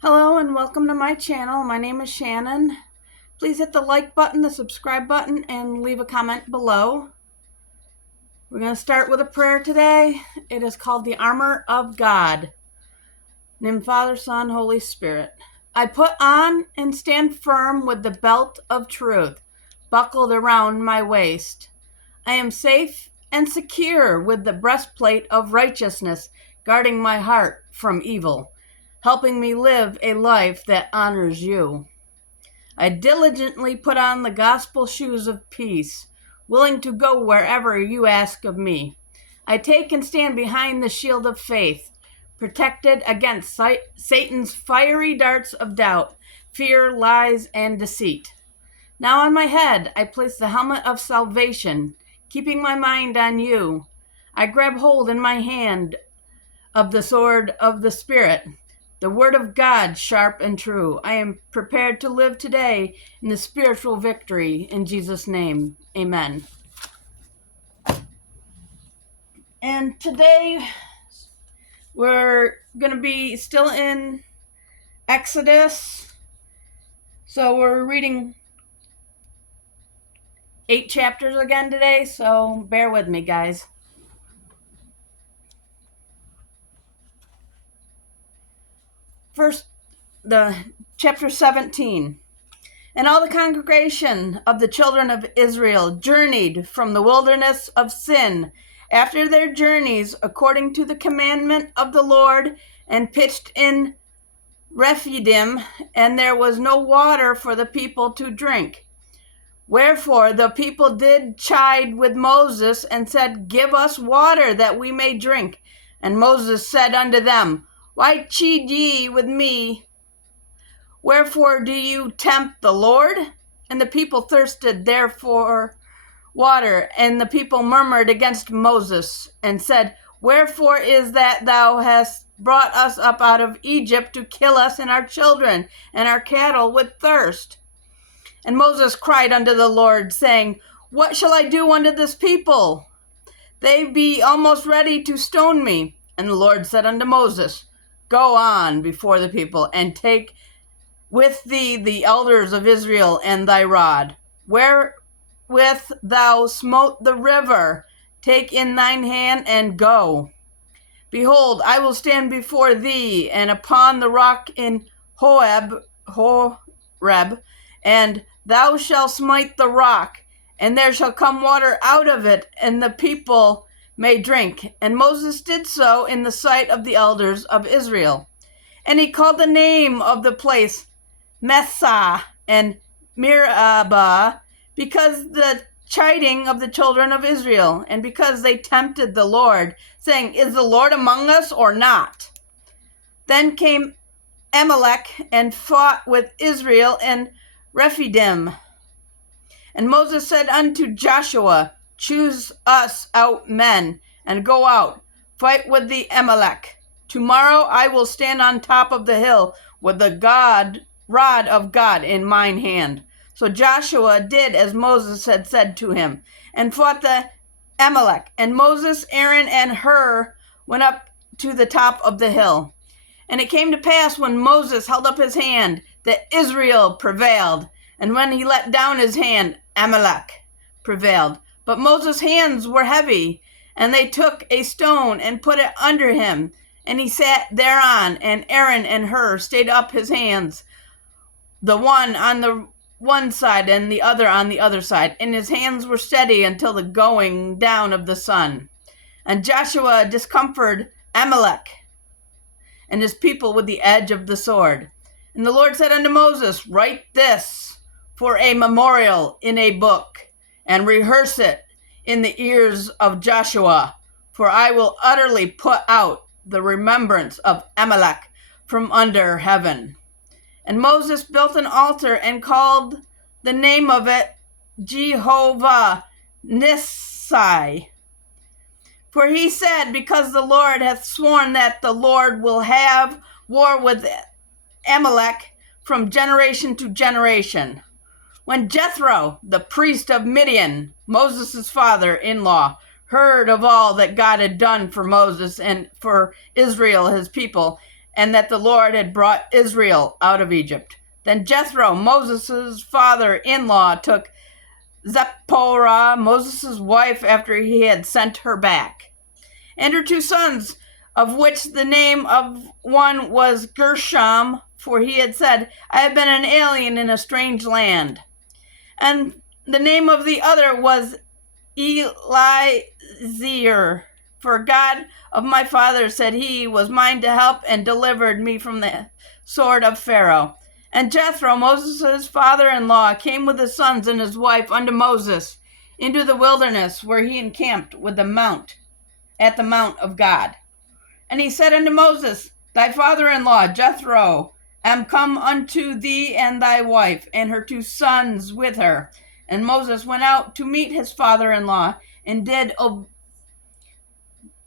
Hello and welcome to my channel. My name is Shannon. Please hit the like button, the subscribe button, and leave a comment below. We're going to start with a prayer today. It is called the Armor of God. Name Father, Son, Holy Spirit. I put on and stand firm with the belt of truth buckled around my waist. I am safe and secure with the breastplate of righteousness guarding my heart from evil, helping me live a life that honors you. I diligently put on the gospel shoes of peace, willing to go wherever you ask of me. I take and stand behind the shield of faith, protected against Satan's fiery darts of doubt, fear, lies, and deceit. Now on my head I place the helmet of salvation, keeping my mind on you. I grab hold in my hand of the sword of the Spirit, the word of God, sharp and true. I am prepared to live today in the spiritual victory. In Jesus' name, amen. And today we're going to be still in Exodus. So we're reading 8 chapters again today, so bear with me, guys. First, the chapter 17. And all the congregation of the children of Israel journeyed from the wilderness of Sin after their journeys according to the commandment of the Lord, and pitched in Rephidim, and there was no water for the people to drink. Wherefore the people did chide with Moses, and said, Give us water that we may drink. And Moses said unto them, Why chide ye with me? Wherefore do you tempt the Lord? And the people thirsted therefore water, and the people murmured against Moses, and said, Wherefore is that thou hast brought us up out of Egypt to kill us and our children and our cattle with thirst? And Moses cried unto the Lord, saying, What shall I do unto this people? They be almost ready to stone me. And the Lord said unto Moses, Go on before the people, and take with thee the elders of Israel and thy rod, wherewith thou smote the river, take in thine hand and go. Behold, I will stand before thee, and upon the rock in Horeb, and thou shalt smite the rock, and there shall come water out of it, and the people may drink. And Moses did so in the sight of the elders of Israel. And he called the name of the place Messah and Meribah, because the chiding of the children of Israel, and because they tempted the Lord, saying, Is the Lord among us or not? Then came Amalek and fought with Israel in Rephidim. And Moses said unto Joshua, Choose us out men, and go out, fight with the Amalek. Tomorrow I will stand on top of the hill with the rod of God in mine hand. So Joshua did as Moses had said to him, and fought the Amalek. And Moses, Aaron, and Hur went up to the top of the hill. And it came to pass, when Moses held up his hand, that Israel prevailed. And when he let down his hand, Amalek prevailed. But Moses' hands were heavy, and they took a stone and put it under him, and he sat thereon. And Aaron and Hur stayed up his hands, the one on the one side and the other on the other side, and his hands were steady until the going down of the sun. And Joshua discomfited Amalek and his people with the edge of the sword. And the Lord said unto Moses, Write this for a memorial in a book, and rehearse it in the ears of Joshua, for I will utterly put out the remembrance of Amalek from under heaven. And Moses built an altar, and called the name of it Jehovah Nissi. For he said, Because the Lord hath sworn that the Lord will have war with Amalek from generation to generation. When Jethro, the priest of Midian, Moses' father-in-law, heard of all that God had done for Moses and for Israel his people, and that the Lord had brought Israel out of Egypt. Then Jethro, Moses' father-in-law, took Zipporah, Moses' wife, after he had sent her back, and her 2 sons, of which the name of one was Gershom, for he had said, I have been an alien in a strange land. And the name of the other was Eliezer, for God of my father said he was mine to help and delivered me from the sword of Pharaoh. And Jethro, Moses' father-in-law, came with his sons and his wife unto Moses into the wilderness, where he encamped at the mount of God. And he said unto Moses, Thy father-in-law Jethro am come unto thee, and thy wife, and her 2 sons with her. And Moses went out to meet his father-in-law, and did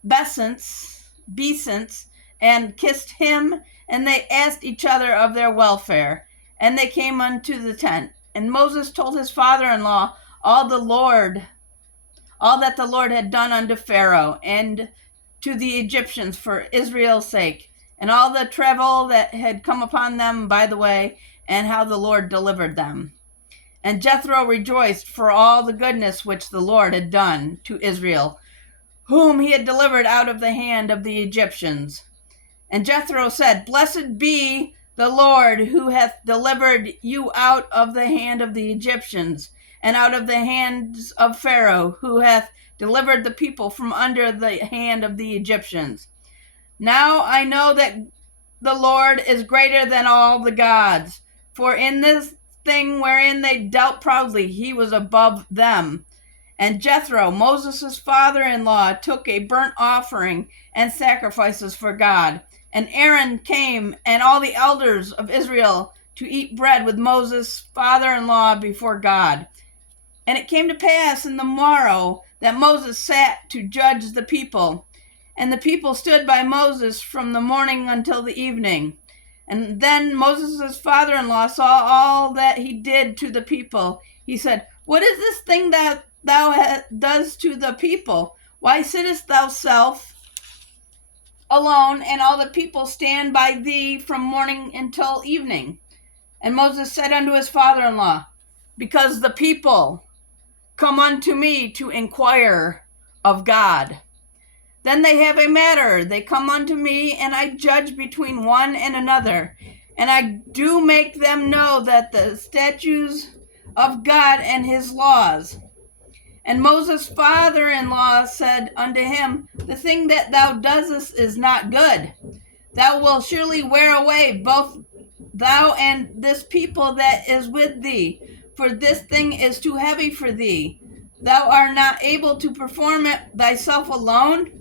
obeisance, and kissed him, and they asked each other of their welfare. And they came unto the tent. And Moses told his father-in-law all that the Lord had done unto Pharaoh and to the Egyptians for Israel's sake, and all the trouble that had come upon them by the way, and how the Lord delivered them. And Jethro rejoiced for all the goodness which the Lord had done to Israel, whom he had delivered out of the hand of the Egyptians. And Jethro said, Blessed be the Lord, who hath delivered you out of the hand of the Egyptians, and out of the hands of Pharaoh, who hath delivered the people from under the hand of the Egyptians. Now I know that the Lord is greater than all the gods, for in this thing wherein they dealt proudly, he was above them. And Jethro, Moses' father-in-law, took a burnt offering and sacrifices for God. And Aaron came, and all the elders of Israel, to eat bread with Moses' father-in-law before God. And it came to pass in the morrow that Moses sat to judge the people. And the people stood by Moses from the morning until the evening. And then Moses' father-in-law saw all that he did to the people. He said, What is this thing that thou does to the people? Why sittest thou self alone, and all the people stand by thee from morning until evening? And Moses said unto his father-in-law, Because the people come unto me to inquire of God. Then they have a matter, they come unto me, and I judge between one and another, and I do make them know that the statutes of God and his laws. And Moses' father-in-law said unto him, The thing that thou doest is not good. Thou wilt surely wear away both thou and this people that is with thee, for this thing is too heavy for thee. Thou art not able to perform it thyself alone.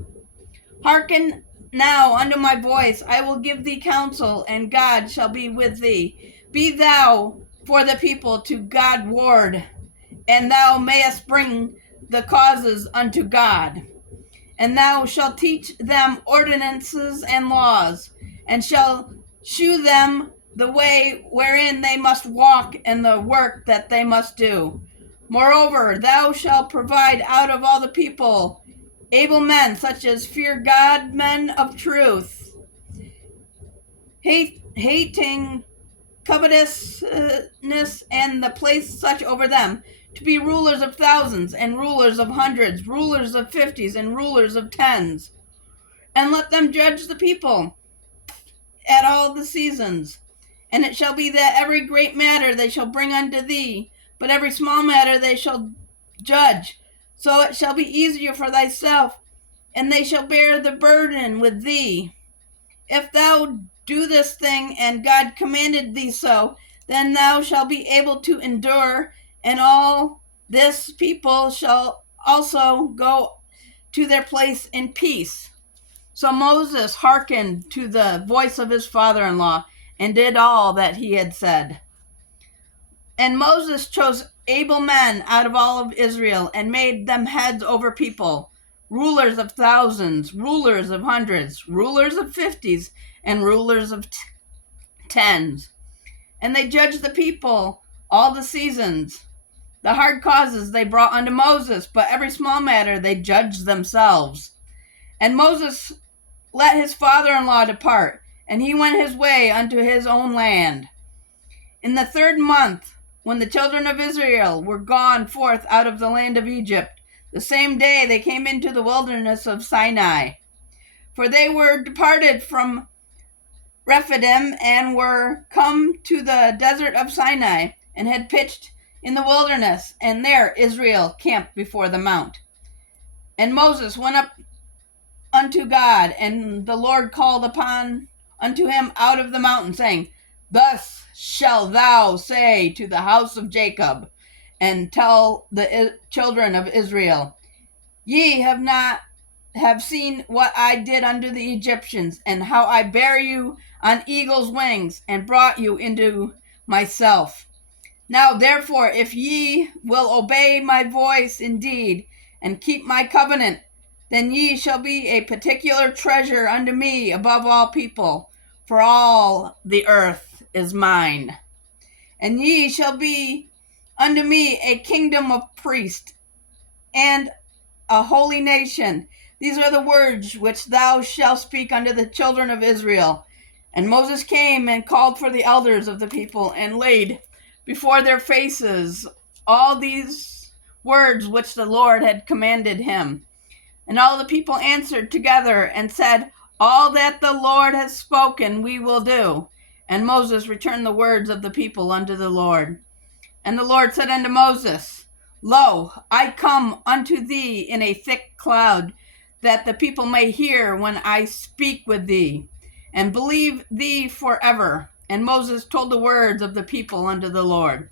Hearken now unto my voice, I will give thee counsel, and God shall be with thee. Be thou for the people to God ward, and thou mayest bring the causes unto God. And thou shalt teach them ordinances and laws, and shall shew them the way wherein they must walk, and the work that they must do. Moreover, thou shalt provide out of all the people able men, such as fear God, men of truth, hating covetousness, and the place such over them, to be rulers of thousands, and rulers of hundreds, rulers of 50s, and rulers of 10s. And let them judge the people at all the seasons. And it shall be that every great matter they shall bring unto thee, but every small matter they shall judge. So it shall be easier for thyself, and they shall bear the burden with thee. If thou do this thing, and God commanded thee so, then thou shalt be able to endure, and all this people shall also go to their place in peace. So Moses hearkened to the voice of his father-in-law, and did all that he had said. And Moses chose able men out of all of Israel, and made them heads over people, rulers of thousands, rulers of hundreds, rulers of 50s, and rulers of 10s. And they judged the people all the seasons. The hard causes they brought unto Moses, but every small matter they judged themselves. And Moses let his father-in-law depart, and he went his way unto his own land. In the 3rd month, when the children of Israel were gone forth out of the land of Egypt, the same day they came into the wilderness of Sinai. For they were departed from Rephidim and were come to the desert of Sinai, and had pitched in the wilderness, and there Israel camped before the mount. And Moses went up unto God, and the Lord called upon unto him out of the mountain, saying, Thus shalt thou say to the house of Jacob, and tell the children of Israel, Ye have seen what I did unto the Egyptians, and how I bare you on eagle's wings, and brought you into myself. Now therefore, if ye will obey my voice indeed, and keep my covenant, then ye shall be a particular treasure unto me above all people, for all the earth is mine. And ye shall be unto me a kingdom of priests, and a holy nation. These are the words which thou shalt speak unto the children of Israel. And Moses came and called for the elders of the people, and laid before their faces all these words which the Lord had commanded him. And all the people answered together and said, All that the Lord has spoken we will do. And Moses returned the words of the people unto the Lord. And the Lord said unto Moses, Lo, I come unto thee in a thick cloud, that the people may hear when I speak with thee, and believe thee forever. And Moses told the words of the people unto the Lord.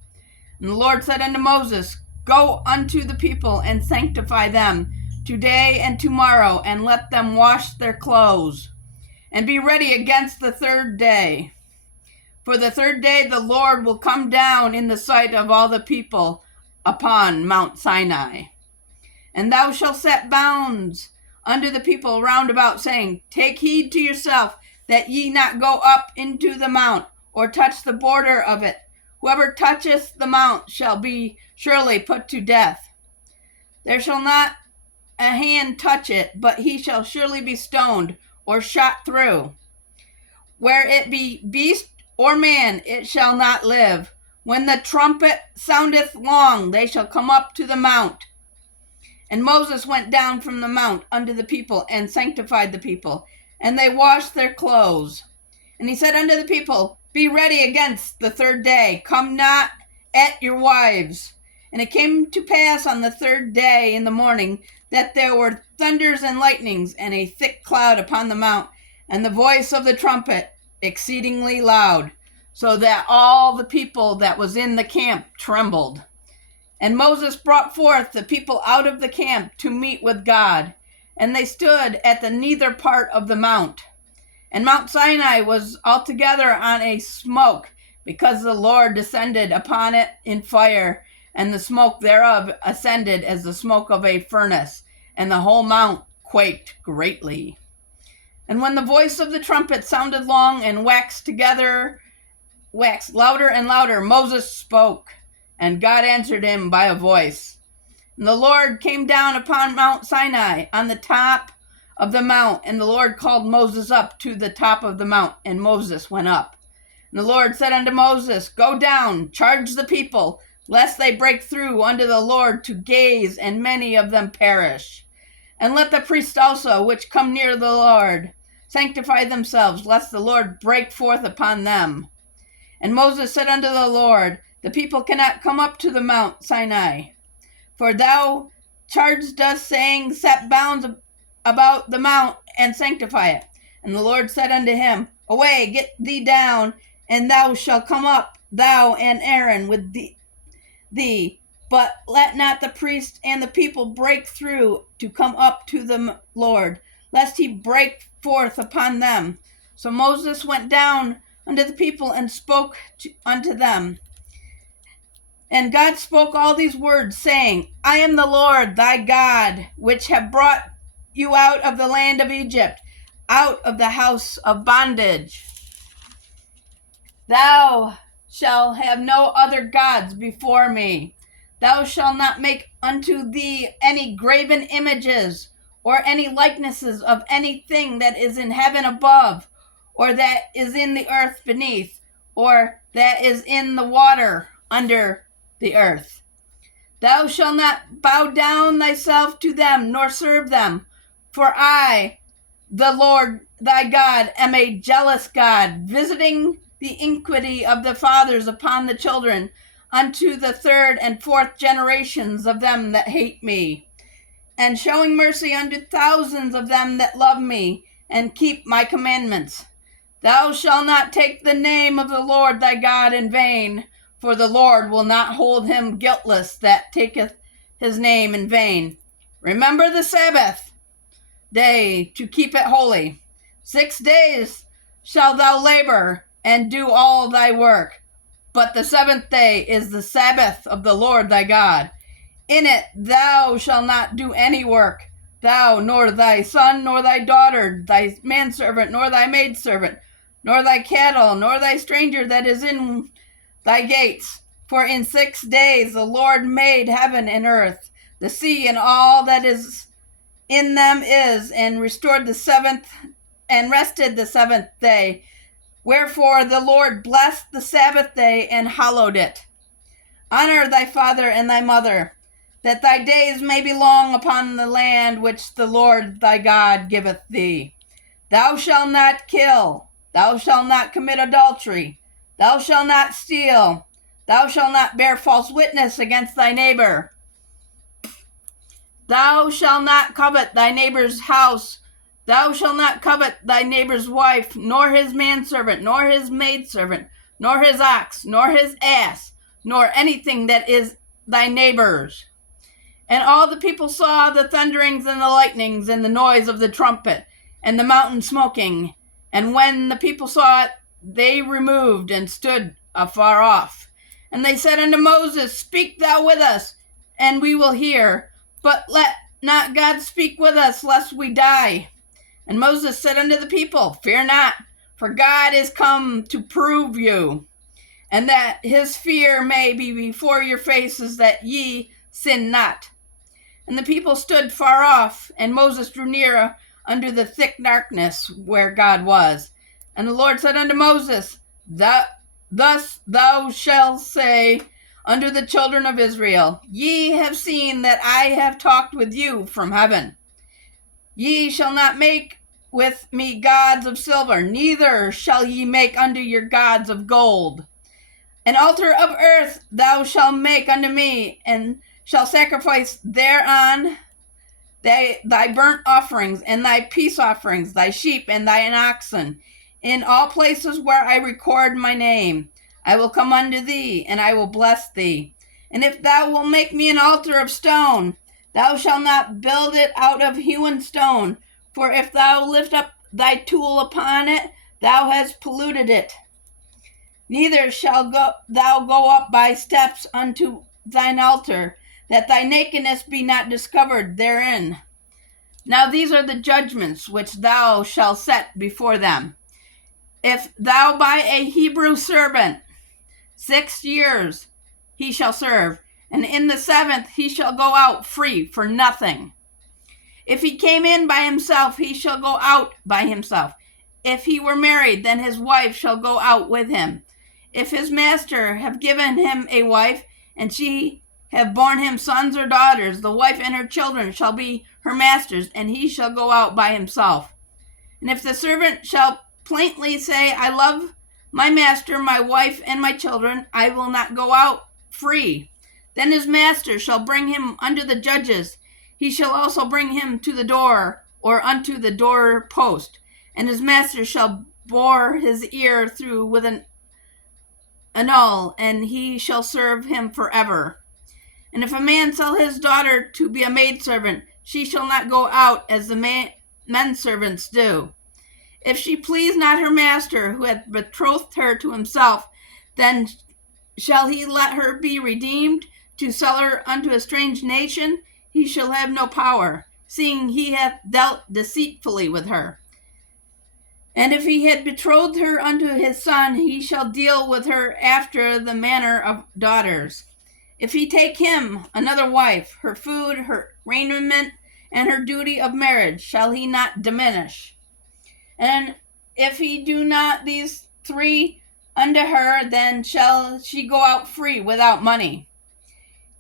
And the Lord said unto Moses, Go unto the people, and sanctify them today and tomorrow, and let them wash their clothes, and be ready against the 3rd day. For the 3rd day the Lord will come down in the sight of all the people upon Mount Sinai. And thou shalt set bounds unto the people round about, saying, Take heed to yourself, that ye not go up into the mount, or touch the border of it. Whoever toucheth the mount shall be surely put to death. There shall not a hand touch it, but he shall surely be stoned, or shot through. Where it be beast or man, it shall not live. When the trumpet soundeth long, they shall come up to the mount. And Moses went down from the mount unto the people, and sanctified the people, and they washed their clothes. And he said unto the people, Be ready against the 3rd day, come not at your wives. And it came to pass on the 3rd day in the morning, that there were thunders and lightnings, and a thick cloud upon the mount, and the voice of the trumpet exceedingly loud, so that all the people that was in the camp trembled. And Moses brought forth the people out of the camp to meet with God, and they stood at the nether part of the mount. And Mount Sinai was altogether on a smoke, because the Lord descended upon it in fire, and the smoke thereof ascended as the smoke of a furnace, and the whole mount quaked greatly. And when the voice of the trumpet sounded long, and waxed louder and louder, Moses spoke, and God answered him by a voice. And the Lord came down upon Mount Sinai on the top of the mount, and the Lord called Moses up to the top of the mount, and Moses went up. And the Lord said unto Moses, Go down, charge the people, lest they break through unto the Lord to gaze, and many of them perish. And let the priests also, which come near the Lord, sanctify themselves, lest the Lord break forth upon them. And Moses said unto the Lord, The people cannot come up to the Mount Sinai, for thou charged us, saying, Set bounds about the mount, and sanctify it. And the Lord said unto him, Away, get thee down, and thou shalt come up, thou and Aaron with thee. But let not the priest and the people break through to come up to the Lord, lest he break forth upon them. So Moses went down unto the people, and spoke unto them. And God spoke all these words, saying, I am the Lord thy God, which have brought you out of the land of Egypt, out of the house of bondage. Thou shalt have no other gods before me. Thou shalt not make unto thee any graven images, or any likenesses of anything that is in heaven above, or that is in the earth beneath, or that is in the water under the earth. Thou shalt not bow down thyself to them, nor serve them. For I, the Lord thy God, am a jealous God, visiting the iniquity of the fathers upon the children, unto the third and fourth generations of them that hate me, and showing mercy unto thousands of them that love me, and keep my commandments. Thou shalt not take the name of the Lord thy God in vain, for the Lord will not hold him guiltless that taketh his name in vain. Remember the Sabbath day to keep it holy. 6 days shalt thou labor and do all thy work, but the seventh day is the Sabbath of the Lord thy God. In it thou shalt not do any work, thou, nor thy son, nor thy daughter, thy manservant, nor thy maidservant, nor thy cattle, nor thy stranger that is in thy gates. For in 6 days the Lord made heaven and earth, the sea, and all that is in them is, and restored the seventh, and rested the seventh day. Wherefore the Lord blessed the Sabbath day and hallowed it. Honor thy father and thy mother, that thy days may be long upon the land which the Lord thy God giveth thee. Thou shalt not kill. Thou shalt not commit adultery. Thou shalt not steal. Thou shalt not bear false witness against thy neighbor. Thou shalt not covet thy neighbor's house. Thou shalt not covet thy neighbor's wife, nor his manservant, nor his maidservant, nor his ox, nor his ass, nor anything that is thy neighbor's. And all the people saw the thunderings and the lightnings and the noise of the trumpet and the mountain smoking. And when the people saw it, they removed and stood afar off. And they said unto Moses, Speak thou with us, and we will hear. But let not God speak with us, lest we die. And Moses said unto the people, Fear not, for God is come to prove you, and that his fear may be before your faces, that ye sin not. And the people stood far off, and Moses drew near unto the thick darkness where God was. And the Lord said unto Moses, Thus thou shalt say unto the children of Israel, Ye have seen that I have talked with you from heaven. Ye shall not make with me gods of silver, neither shall ye make unto your gods of gold. An altar of earth thou shalt make unto me, and shall sacrifice thereon thy burnt offerings and thy peace offerings, thy sheep and thine oxen. In all places where I record my name, I will come unto thee, and I will bless thee. And if thou wilt make me an altar of stone, thou shalt not build it out of hewn stone, for if thou lift up thy tool upon it, thou hast polluted it. Neither shall thou go up by steps unto thine altar, that thy nakedness be not discovered therein. Now these are the judgments which thou shalt set before them. If thou buy a Hebrew servant, 6 years he shall serve, and in the 7th he shall go out free for nothing. If he came in by himself, he shall go out by himself. If he were married, then his wife shall go out with him. If his master have given him a wife, and she have borne him sons or daughters, the wife and her children shall be her master's, and he shall go out by himself. And if the servant shall plainly say, I love my master, my wife, and my children, I will not go out free, then his master shall bring him unto the judges. He shall also bring him to the door, or unto the door post, and his master shall bore his ear through with an awl, and he shall serve him forever. And if a man sell his daughter to be a maidservant, she shall not go out as the men servants do. If she please not her master, who hath betrothed her to himself, then shall he let her be redeemed. To sell her unto a strange nation, he shall have no power, seeing he hath dealt deceitfully with her. And if he had betrothed her unto his son, he shall deal with her after the manner of daughters. If he take him another wife, her food, her raiment, and her duty of marriage shall he not diminish. And if he do not these three unto her, then shall she go out free without money.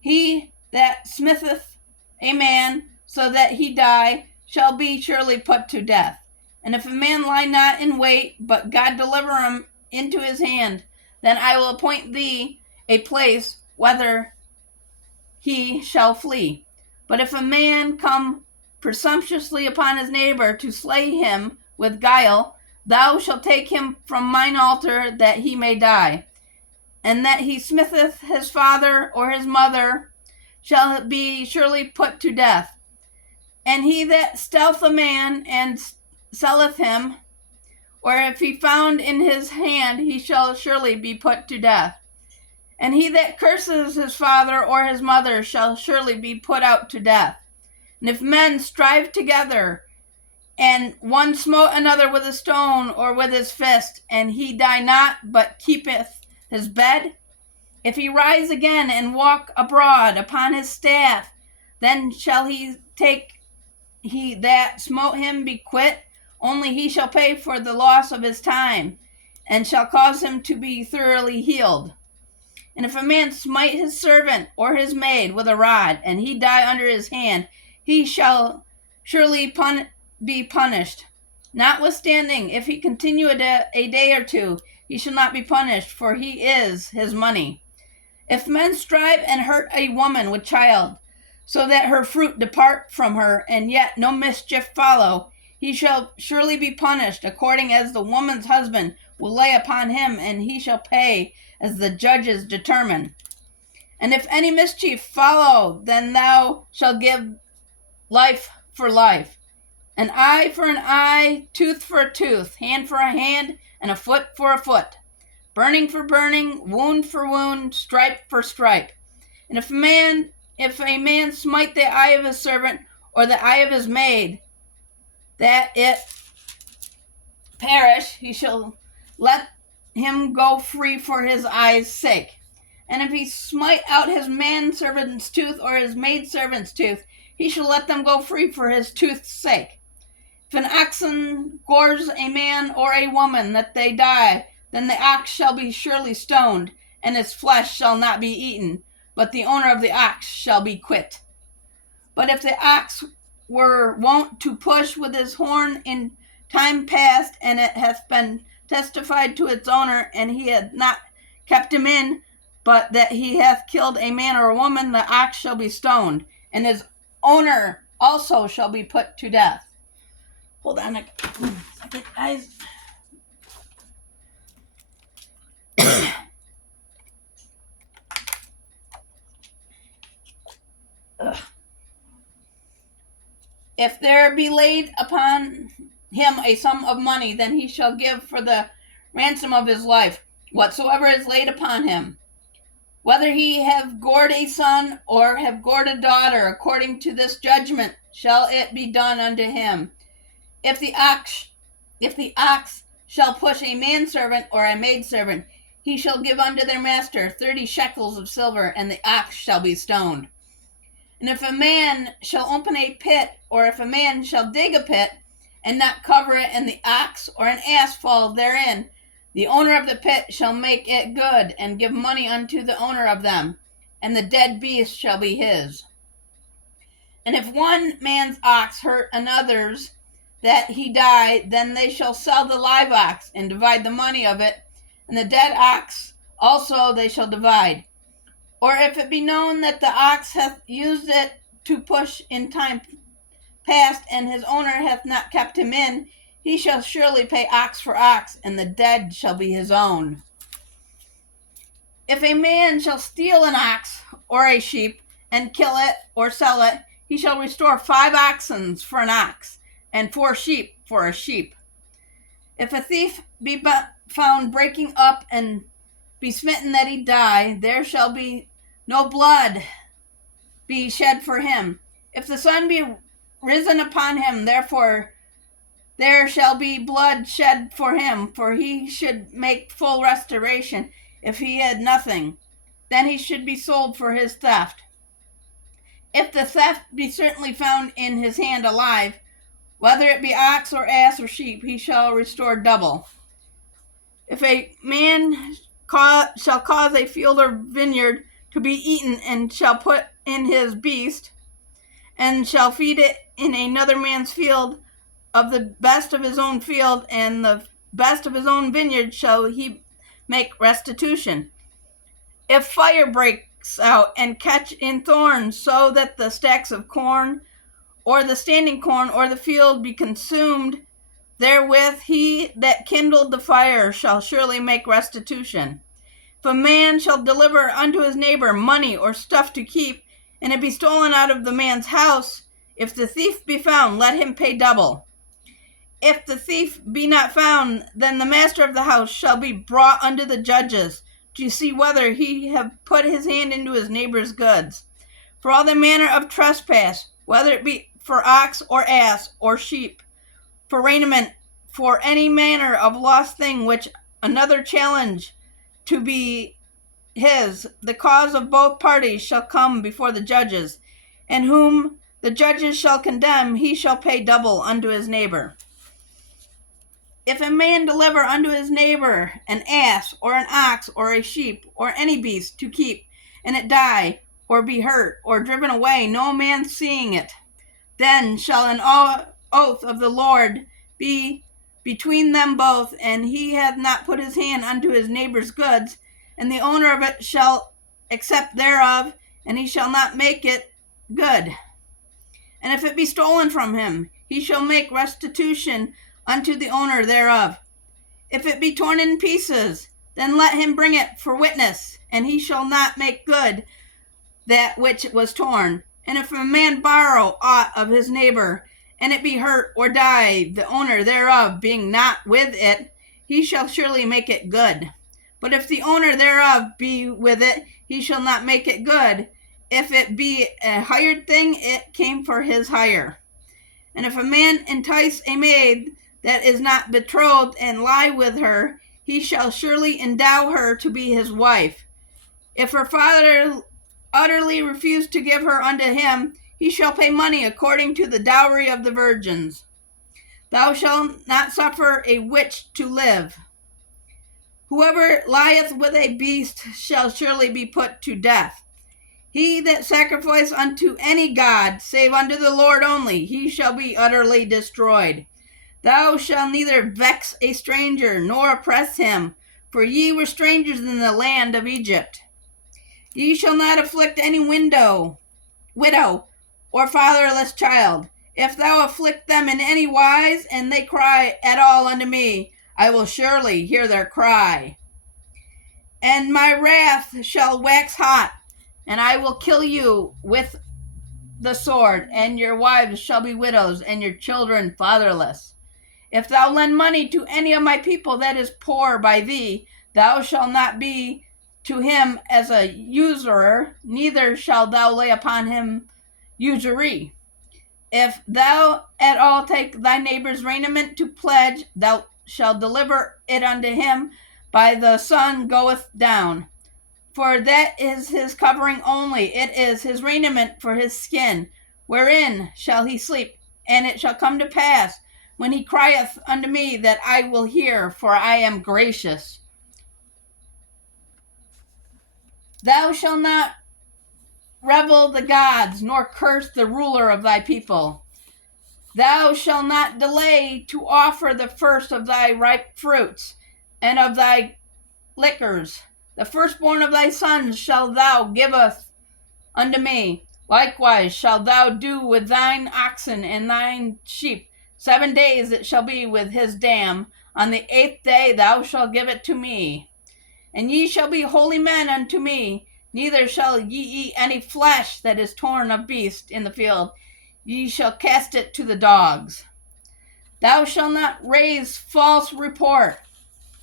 He that smitheth a man so that he die shall be surely put to death. And if a man lie not in wait, but God deliver him into his hand, then I will appoint thee a place whither he shall flee. But if a man come presumptuously upon his neighbor to slay him with guile, thou shalt take him from mine altar, that he may die. And that he smitheth his father or his mother shall be surely put to death. And he that stealth a man and selleth him, or if he found in his hand, he shall surely be put to death. And he that curses his father or his mother shall surely be put out to death. And if men strive together, and one smote another with a stone or with his fist, and he die not, but keepeth his bed, if he rise again and walk abroad upon his staff, then shall he that smote him be quit, only he shall pay for the loss of his time, and shall cause him to be thoroughly healed. And if a man smite his servant or his maid with a rod, and he die under his hand, he shall surely be punished. Notwithstanding, if he continue a day or two, he shall not be punished, for he is his money. If men strive and hurt a woman with child, so that her fruit depart from her, and yet no mischief follow, he shall surely be punished, according as the woman's husband will lay upon him, and he shall pay as the judges determine. And if any mischief follow, then thou shalt give life for life, an eye for an eye, tooth for a tooth, hand for a hand, and a foot for a foot, burning for burning, wound for wound, stripe for stripe. And if a man smite the eye of his servant or the eye of his maid, that it perish, he shall let him go free for his eye's sake. And if he smite out his manservant's tooth or his maidservant's tooth, he shall let them go free for his tooth's sake. If an oxen gores a man or a woman that they die, then the ox shall be surely stoned, and his flesh shall not be eaten, but the owner of the ox shall be quit. But if the ox were wont to push with his horn in time past, and it hath been testified to its owner, and he had not kept him in, but that he hath killed a man or a woman, the ox shall be stoned, and his owner also shall be put to death. Hold on a second, guys. If there be laid upon him a sum of money, then he shall give for the ransom of his life whatsoever is laid upon him. Whether he have gored a son or have gored a daughter, according to this judgment shall it be done unto him. If the ox shall push a manservant or a maidservant, he shall give unto their master 30 shekels of silver, and the ox shall be stoned. And if a man shall open a pit, or if a man shall dig a pit, and not cover it, and the ox or an ass fall therein, the owner of the pit shall make it good, and give money unto the owner of them, and the dead beast shall be his. And if one man's ox hurt another's, that he die, then they shall sell the live ox, and divide the money of it, and the dead ox also they shall divide. Or if it be known that the ox hath used it to push in time past, and his owner hath not kept him in, he shall surely pay ox for ox, and the dead shall be his own. If a man shall steal an ox or a sheep, and kill it or sell it, he shall restore 5 oxen for an ox, and 4 sheep for a sheep. If a thief be found breaking up and be smitten that he die, there shall be no blood be shed for him. If the sun be risen upon him, therefore there shall be blood shed for him, for he should make full restoration. If he had nothing, then he should be sold for his theft. If the theft be certainly found in his hand alive, whether it be ox or ass or sheep, he shall restore double. If a man shall cause a field or vineyard to be eaten, and shall put in his beast, and shall feed it in another man's field, of the best of his own field and the best of his own vineyard shall he make restitution. If fire breaks out and catch in thorns, so that the stacks of corn or the standing corn or the field be consumed therewith, he that kindled the fire shall surely make restitution. If a man shall deliver unto his neighbor money or stuff to keep, and it be stolen out of the man's house, if the thief be found, let him pay double. If the thief be not found, then the master of the house shall be brought unto the judges, to see whether he have put his hand into his neighbor's goods. For all the manner of trespass, whether it be for ox or ass or sheep, for raiment, for any manner of lost thing which another challenge to be his, the cause of both parties shall come before the judges, and whom the judges shall condemn, he shall pay double unto his neighbor. If a man deliver unto his neighbor an ass or an ox or a sheep or any beast to keep, and it die, or be hurt, or driven away, no man seeing it, then shall an oath of the Lord be between them both, and he hath not put his hand unto his neighbor's goods, and the owner of it shall accept thereof, and he shall not make it good. And if it be stolen from him, he shall make restitution unto the owner thereof. If it be torn in pieces, then let him bring it for witness, and he shall not make good that which was torn. And if a man borrow aught of his neighbor, and it be hurt or die, the owner thereof being not with it, he shall surely make it good. But if the owner thereof be with it, he shall not make it good. If it be a hired thing, it came for his hire. And if a man entice a maid that is not betrothed, and lie with her, he shall surely endow her to be his wife. If her father utterly refuse to give her unto him, he shall pay money according to the dowry of the virgins. Thou shalt not suffer a witch to live. Whoever lieth with a beast shall surely be put to death. He that sacrifice unto any god, save unto the Lord only, he shall be utterly destroyed. Thou shalt neither vex a stranger, nor oppress him, for ye were strangers in the land of Egypt. Ye shall not afflict any widow, or fatherless child. If thou afflict them in any wise, and they cry at all unto me, I will surely hear their cry. And my wrath shall wax hot, and I will kill you with the sword, and your wives shall be widows, and your children fatherless. If thou lend money to any of my people that is poor by thee, thou shalt not be to him as a usurer, neither shalt thou lay upon him usury. If thou at all take thy neighbor's raiment to pledge, thou shalt deliver it unto him by the sun goeth down. For that is his covering only, it is his raiment for his skin. Wherein shall he sleep? And it shall come to pass, when he crieth unto me, that I will hear, for I am gracious. Thou shalt not revel the gods, nor curse the ruler of thy people. Thou shalt not delay to offer the first of thy ripe fruits, and of thy liquors. The firstborn of thy sons shalt thou giveth unto me. Likewise shalt thou do with thine oxen and thine sheep. 7 days it shall be with his dam. On the 8th day thou shalt give it to me. And ye shall be holy men unto me. Neither shall ye eat any flesh that is torn of beast in the field. Ye shall cast it to the dogs. Thou shalt not raise false report.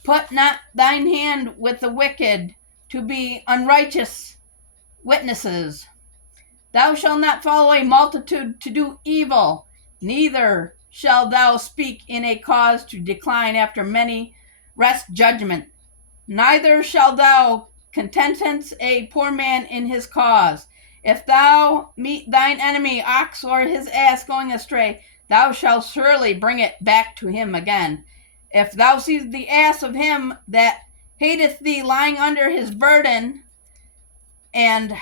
Put not thine hand with the wicked to be unrighteous witnesses. Thou shalt not follow a multitude to do evil, neither shalt thou speak in a cause to decline after many wrest judgment. Neither shalt thou contentance a poor man in his cause. If thou meet thine enemy ox or his ass going astray, thou shalt surely bring it back to him again. If thou seest the ass of him that hateth thee lying under his burden, and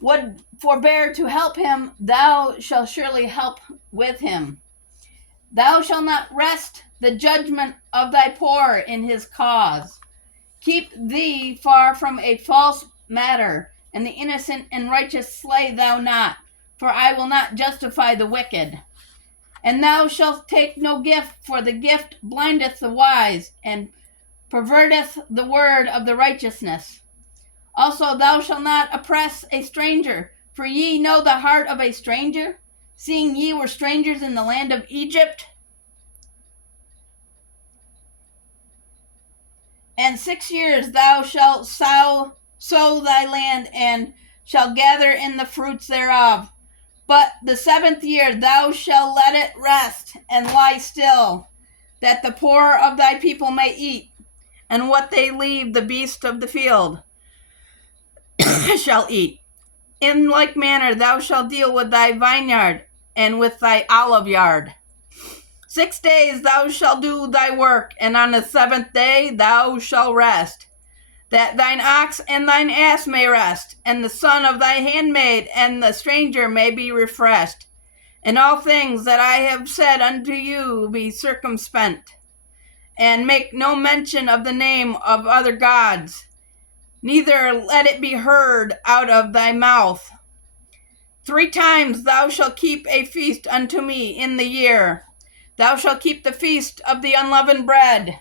would forbear to help him, thou shalt surely help with him. Thou shalt not wrest the judgment of thy poor in his cause. Keep thee far from a false matter, and the innocent and righteous slay thou not, for I will not justify the wicked. And thou shalt take no gift, for the gift blindeth the wise, and perverteth the word of the righteousness. Also thou shalt not oppress a stranger, for ye know the heart of a stranger, seeing ye were strangers in the land of Egypt. And 6 years thou shalt sow thy land, and shalt gather in the fruits thereof. But the 7th year thou shalt let it rest, and lie still, that the poor of thy people may eat, and what they leave the beast of the field shall eat. In like manner thou shalt deal with thy vineyard, and with thy olive yard. 6 days thou shalt do thy work, and on the 7th day thou shalt rest, that thine ox and thine ass may rest, and the son of thy handmaid and the stranger may be refreshed. In all things that I have said unto you be circumspect, and make no mention of the name of other gods, neither let it be heard out of thy mouth. 3 times thou shalt keep a feast unto me in the year. Thou shalt keep the feast of the unleavened bread.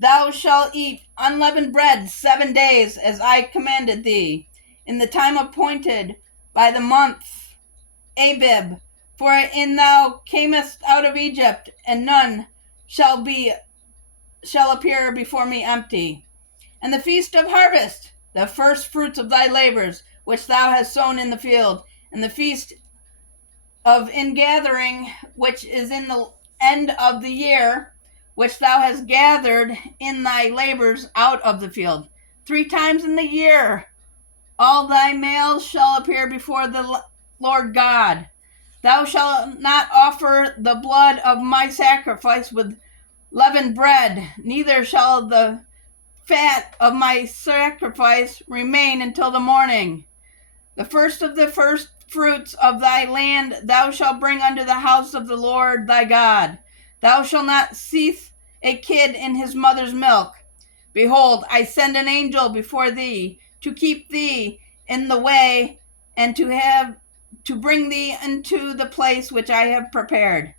Thou shalt eat unleavened bread 7 days, as I commanded thee, in the time appointed by the month Abib. For in thou camest out of Egypt, and none shall appear before me empty. And the feast of harvest, the first fruits of thy labors, which thou hast sown in the field, and the feast of ingathering, which is in the end of the year, which thou hast gathered in thy labors out of the field. 3 times in the year all thy males shall appear before the Lord God. Thou shalt not offer the blood of my sacrifice with leavened bread, neither shall the fat of my sacrifice remain until the morning. The first of the first fruits of thy land thou shalt bring unto the house of the Lord thy God. Thou shalt not seethe a kid in his mother's milk. Behold, I send an angel before thee to keep thee in the way, and to bring thee into the place which I have prepared.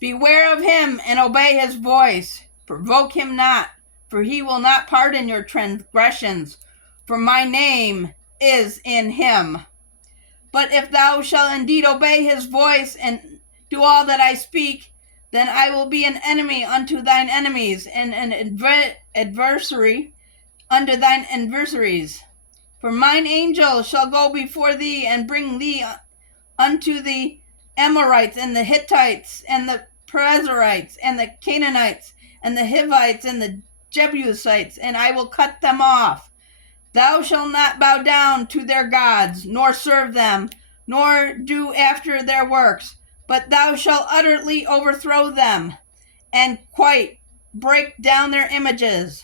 Beware of him and obey his voice. Provoke him not, for he will not pardon your transgressions, for my name is in him. But if thou shalt indeed obey his voice and do all that I speak, then I will be an enemy unto thine enemies, and an adversary unto thine adversaries. For mine angel shall go before thee, and bring thee unto the Amorites, and the Hittites, and the Perizzites, and the Canaanites, and the Hivites, and the Jebusites, and I will cut them off. Thou shalt not bow down to their gods, nor serve them, nor do after their works, but thou shalt utterly overthrow them, and quite break down their images.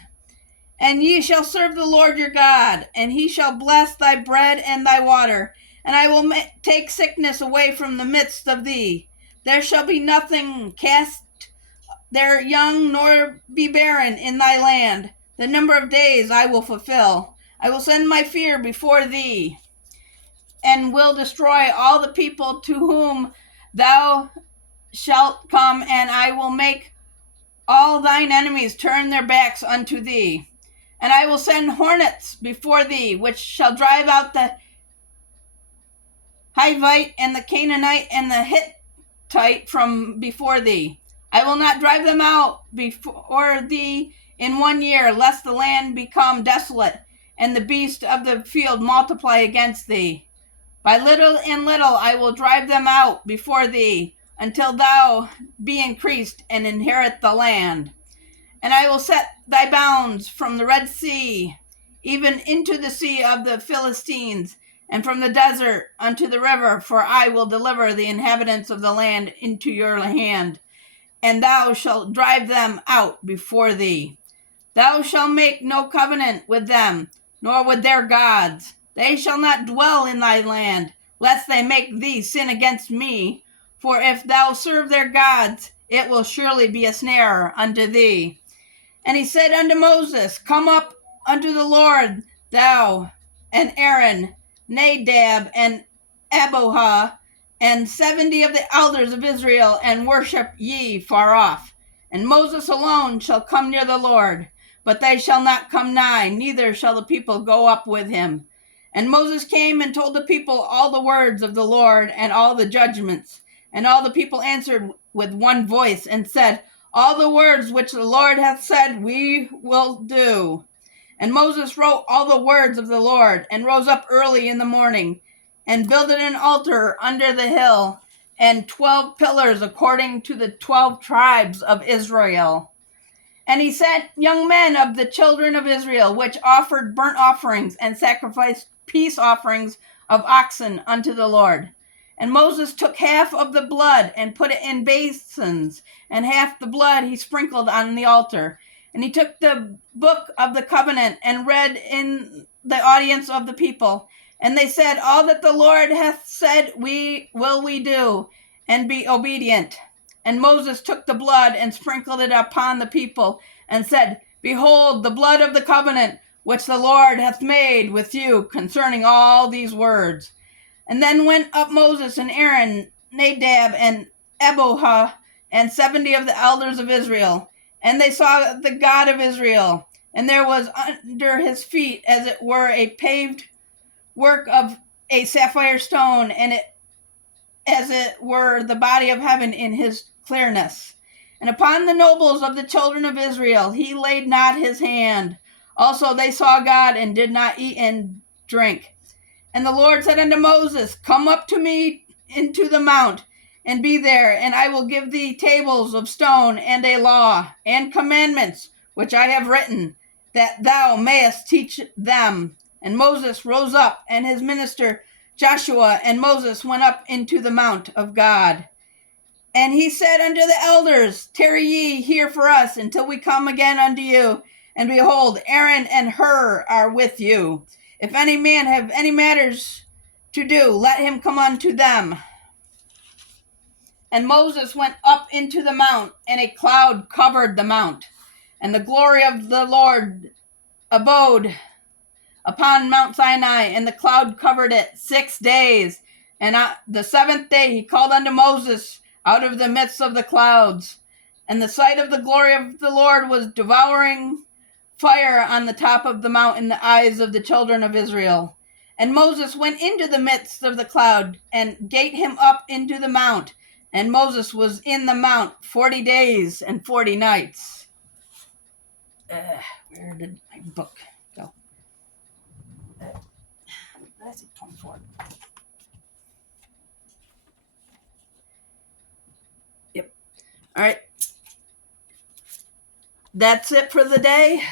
And ye shall serve the Lord your God, and he shall bless thy bread and thy water, and I will take sickness away from the midst of thee. There shall be nothing cast there young, nor be barren in thy land. The number of days I will fulfill. I will send my fear before thee, and will destroy all the people to whom thou shalt come, and I will make all thine enemies turn their backs unto thee. And I will send hornets before thee, which shall drive out the Hivite and the Canaanite and the Hittite from before thee. I will not drive them out before thee in 1 year, lest the land become desolate, and the beasts of the field multiply against thee. By little and little I will drive them out before thee, until thou be increased and inherit the land. And I will set thy bounds from the Red Sea, even into the sea of the Philistines, and from the desert unto the river, for I will deliver the inhabitants of the land into your hand, and thou shalt drive them out before thee. Thou shalt make no covenant with them, nor with their gods. They shall not dwell in thy land, lest they make thee sin against me. For if thou serve their gods, it will surely be a snare unto thee. And he said unto Moses, Come up unto the Lord, thou and Aaron, Nadab and Abihu, and 70 of the elders of Israel, and worship ye far off. And Moses alone shall come near the Lord, but they shall not come nigh, neither shall the people go up with him. And Moses came and told the people all the words of the Lord and all the judgments. And all the people answered with one voice and said, All the words which the Lord hath said we will do. And Moses wrote all the words of the Lord, and rose up early in the morning, and builded an altar under the hill, and 12 pillars according to the 12 tribes of Israel. And he sent young men of the children of Israel, which offered burnt offerings and sacrificed peace offerings of oxen unto the Lord. And Moses took half of the blood and put it in basins, and half the blood he sprinkled on the altar. And he took the book of the covenant and read in the audience of the people. And they said, All that the Lord hath said we do, and be obedient. And Moses took the blood and sprinkled it upon the people, and said, Behold, the blood of the covenant which the Lord hath made with you concerning all these words. And then went up Moses and Aaron, Nadab and Abihu, and 70 of the elders of Israel. And they saw the God of Israel, and there was under his feet as it were a paved work of a sapphire stone, and it as it were the body of heaven in his clearness. And upon the nobles of the children of Israel he laid not his hand. Also they saw God, and did not eat and drink. And the Lord said unto Moses, Come up to me into the mount, and be there, and I will give thee tables of stone, and a law, and commandments, which I have written, that thou mayest teach them. And Moses rose up, and his minister Joshua and Moses went up into the mount of God. And he said unto the elders, Tarry ye here for us until we come again unto you. And behold, Aaron and Hur are with you. If any man have any matters to do, let him come unto them. And Moses went up into the mount, and a cloud covered the mount. And the glory of the Lord abode upon Mount Sinai, and the cloud covered it 6 days. And on the 7th day he called unto Moses out of the midst of the clouds. And the sight of the glory of the Lord was devouring fire on the top of the mount in the eyes of the children of Israel. And Moses went into the midst of the cloud, and gate him up into the mount. And Moses was in the mount 40 days and 40 nights. Where did my book go? I see 24. Yep. All right. That's it for the day.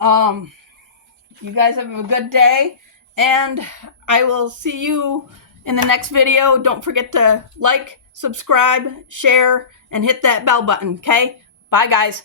You guys have a good day, and I will see you in the next video. Don't forget to like, subscribe, share, and hit that bell button, okay? Bye, guys.